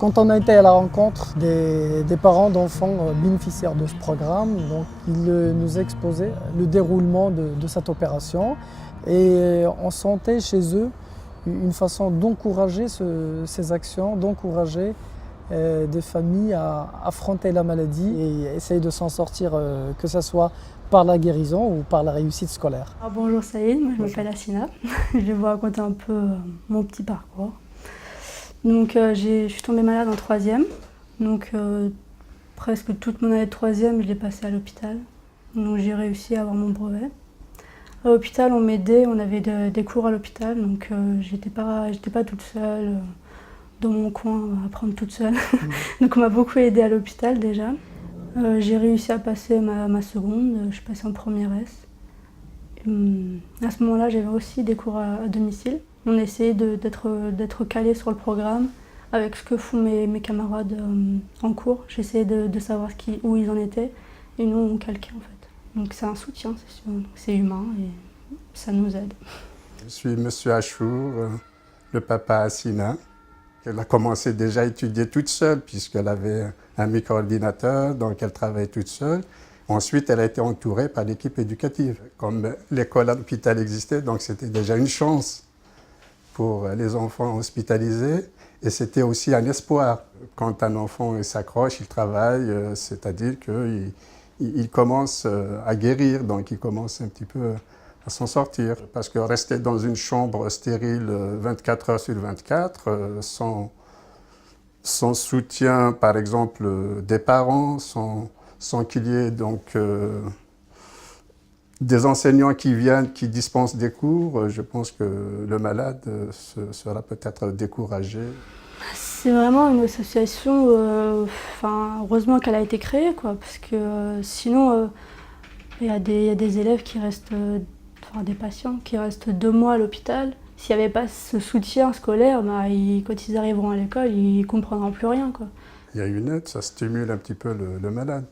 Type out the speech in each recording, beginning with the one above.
Quand on a été à la rencontre des parents d'enfants bénéficiaires de ce programme, donc ils nous exposaient le déroulement de cette opération et on sentait chez eux une façon d'encourager ces actions, d'encourager des familles à affronter la maladie et essayer de s'en sortir, que ce soit par la guérison ou par la réussite scolaire. Bonjour Saïd, moi je m'appelle Assina. Je vais vous raconter un peu mon petit parcours. Donc je suis tombée malade en troisième, donc presque toute mon année de troisième je l'ai passée à l'hôpital. Donc j'ai réussi à avoir mon brevet. À l'hôpital on m'aidait, on avait des cours à l'hôpital, donc j'étais pas toute seule dans mon coin à apprendre toute seule. Donc on m'a beaucoup aidée à l'hôpital déjà. J'ai réussi à passer ma seconde, je suis passée en première S. À ce moment-là j'avais aussi des cours à domicile. On essayait d'être calé sur le programme avec ce que font mes camarades en cours. J'essayais de savoir où ils en étaient et nous on calquait en fait. Donc c'est un soutien, c'est sûr. C'est humain et ça nous aide. Je suis Monsieur Achour, le papa Assina. Elle a commencé déjà à étudier toute seule puisqu'elle avait un micro-ordinateur, donc elle travaillait toute seule. Ensuite, elle a été entourée par l'équipe éducative. Comme l'école à l'hôpital existait, donc c'était déjà une chance pour les enfants hospitalisés. Et c'était aussi un espoir. Quand un enfant s'accroche, il travaille, c'est-à-dire qu'il commence à guérir, donc il commence un petit peu à s'en sortir. Parce que rester dans une chambre stérile 24 heures sur 24, sans soutien, par exemple, des parents, sans qu'il y ait donc des enseignants qui viennent, qui dispensent des cours, je pense que le malade sera peut-être découragé. C'est vraiment une association, heureusement qu'elle a été créée, quoi, parce que sinon, il y a des élèves qui restent, des patients qui restent 2 mois à l'hôpital. S'il n'y avait pas ce soutien scolaire, quand ils arriveront à l'école, ils ne comprendront plus rien, quoi. Il y a une aide, ça stimule un petit peu le malade.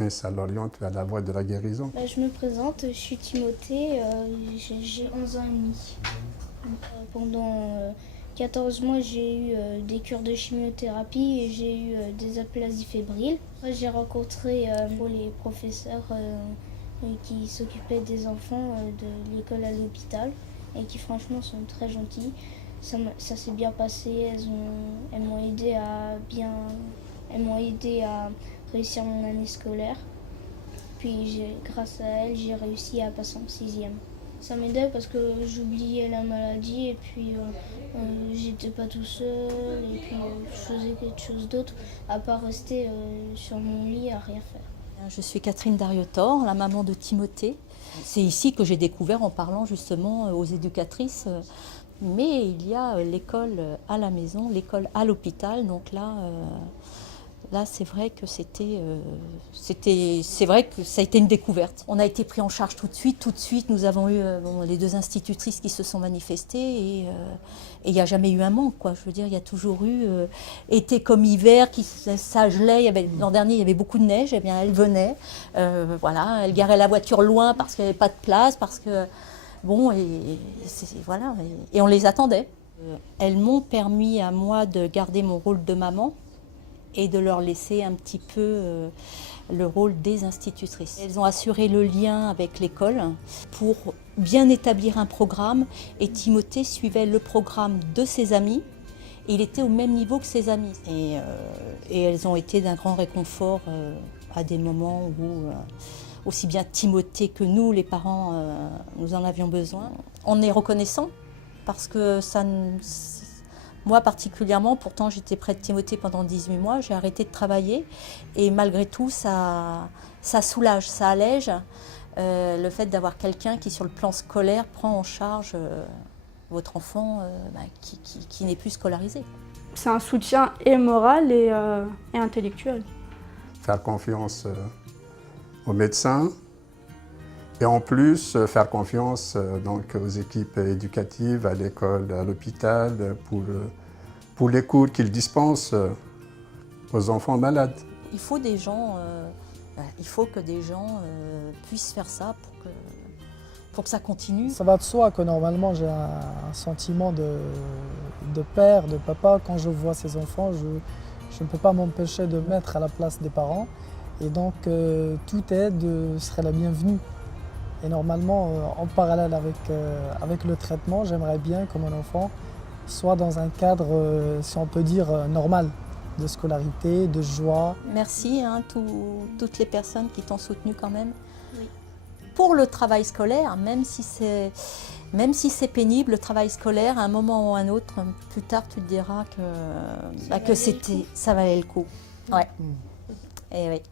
Et ça l'oriente vers la voie de la guérison. Je me présente, je suis Timothée, j'ai 11 ans et demi. Pendant 14 mois, j'ai eu des cures de chimiothérapie et j'ai eu des aplasies fébriles. J'ai rencontré les professeurs qui s'occupaient des enfants de l'école à l'hôpital et qui franchement sont très gentils. Ça s'est bien passé, elles m'ont aidé à réussir mon année scolaire. Puis grâce à elles, j'ai réussi à passer en 6e. Ça m'aidait parce que j'oubliais la maladie et puis j'étais pas tout seul et puis je faisais quelque chose d'autre à part rester sur mon lit à rien faire. Je suis Catherine Dariotor, la maman de Timothée. C'est ici que j'ai découvert en parlant justement aux éducatrices. Mais il y a l'école à la maison, l'école à l'hôpital. Donc là c'est vrai que c'est vrai que ça a été une découverte. On a été pris en charge tout de suite. Nous avons eu les 2 institutrices qui se sont manifestées et il n'y a jamais eu un manque, quoi. Je veux dire, il y a toujours eu été comme hiver, ça gelait. L'an dernier, il y avait beaucoup de neige. Eh bien, elle venait, elle garait la voiture loin parce qu'il n'y avait pas de place, parce que et on les attendait. Elles m'ont permis à moi de garder mon rôle de maman et de leur laisser un petit peu le rôle des institutrices. Elles ont assuré le lien avec l'école pour bien établir un programme et Timothée suivait le programme de ses amis et il était au même niveau que ses amis. Et elles ont été d'un grand réconfort à des moments où aussi bien Timothée que nous, les parents, nous en avions besoin. On est reconnaissant parce que moi particulièrement, pourtant j'étais près de Timothée pendant 18 mois, j'ai arrêté de travailler et malgré tout ça soulage, ça allège le fait d'avoir quelqu'un qui sur le plan scolaire prend en charge votre enfant qui n'est plus scolarisé. C'est un soutien et moral et intellectuel. Faire confiance aux médecins et en plus faire confiance donc aux équipes éducatives, à l'école, à l'hôpital pour les cours qu'ils dispensent aux enfants malades. Il faut que des gens puissent faire ça pour que ça continue. Ça va de soi que normalement j'ai un sentiment de père, de papa, quand je vois ces enfants, je ne peux pas m'empêcher de mettre à la place des parents. Et donc, toute aide serait la bienvenue. Et normalement, en parallèle avec le traitement, j'aimerais bien que mon enfant soit dans un cadre, si on peut dire, normal, de scolarité, de joie. Merci toutes les personnes qui t'ont soutenu quand même. Oui. Pour le travail scolaire, même si c'est pénible, le travail scolaire, à un moment ou à un autre, plus tard, tu te diras que ça valait le coup. Ouais. Et oui.